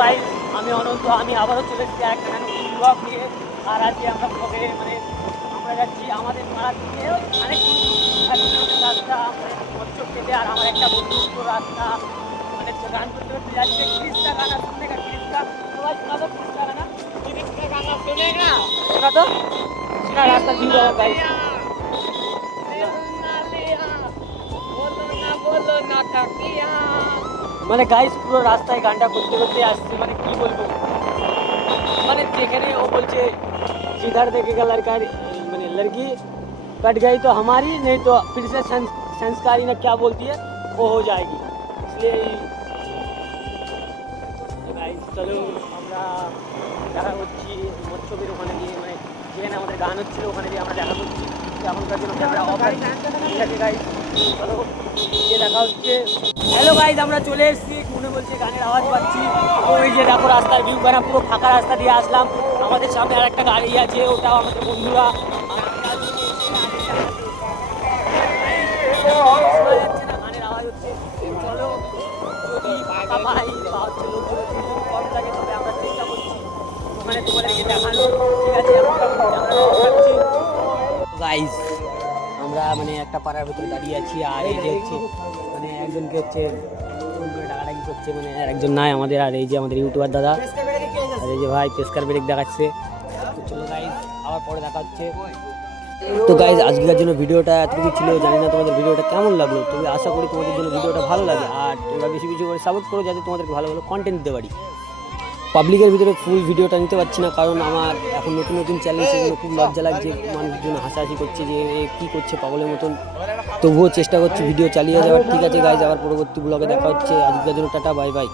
ভাই, আমি অনন্ত, আমি আবারও চলে এসেছি একটা ব্লগ নিয়ে। আর আজকে আমরা ব্লগে মানে আমরা যাচ্ছি আমাদের পাড়া থেকে অনেক রাস্তা মৎস্য খেতে। আর আমার একটা বন্ধুত্ব রাস্তা মানে গান করতে করতে যাচ্ছে। ক্রিস্টা গানা শুনে গা, ক্রিস্টা সবাই শোনা তো, ক্রিস্টা গানা, ক্রিস্টা গানা শুনে গা, শোনা তো, শোনা রাস্তা ছিল ভাই। মানে গাইস পুরো রাস্তায় গানটা করতে করতে আসছে, মানে কি বলবো, মানে যেখানে ও বলছে जिधर देखेगा लड़का मैंने लड़की कट गई तो हमारी, नहीं तो फिर से संस्कारी ना क्या बोलती है वो हो जाएगी। इसलिए गाइस चलो আমরা দেখা করছি মৎস্যবীর ওখানে গিয়ে, মানে যেখানে আমাদের গান হচ্ছিল ওখানে গিয়ে আমরা দেখা করছি। এখনকার জন্য ক্যামেরা অফ আছে, ঠিক আছে গাইস চলো গিয়ে দেখা হচ্ছে। হ্যালো গাইস, আমরা চলে এসেছি, মনে বলছে গানের আওয়াজ পাচ্ছি। ওই যে দেখো রাস্তার ভিউ গানা, পুরো ফাঁকা রাস্তা দিয়ে আসলাম। আমাদের সামনে আর একটা গাড়ি আছে, ওটাও আমাদের বন্ধুরা। গানের আওয়াজ হচ্ছে, চলো যদি ফাঁকা পাই বা হচ্ছে লোকজন কম থাকে তবে আমরা চেষ্টা করছি ওখানে তোমাদেরকে দেখানো, ঠিক আছে? গাইস আমরা মানে একটা পাড়ার ভিতরে দাঁড়িয়ে আছি, আর এই যে হচ্ছে মানে একজনকে হচ্ছে ফোন করে ডাকাডাকি করছে, মানে আর একজন নাই আমাদের। আর এই যে আমাদের ইউটিউবার দাদা, আর এই যে ভাই পেস্কার ব্রেক দেখাচ্ছে। তো চলো গাইস আবার পরে দেখা হচ্ছে। তো গাইজ আজকের জন্য ভিডিওটা এতটুকু ছিল, জানি না তোমাদের ভিডিওটা কেমন লাগলো, তবে আশা করি তোমাদের জন্য ভিডিওটা ভালো লাগে। আর তোমরা বেশি বেশি করে সাপোর্ট করো যাতে তোমাদেরকে ভালো ভালো কন্টেন্ট দিতে পারি। পাবলিকের ভিতরে ফুল ভিডিওটা নিতে পারছি না, কারণ আমার এখন নতুন নতুন চ্যালেঞ্জ, সেগুলো খুব লজ্জা লাগছে। মানুষের জন্য হাসাহাসি করছে যে কী করছে পাগলের মতন, তবুও চেষ্টা করছি ভিডিও চালিয়ে যাওয়ার। ঠিক আছে গাইজ, আবার পরবর্তী ব্লগে দেখা হচ্ছে। আজকের জন্য টাটা, বাই বাই।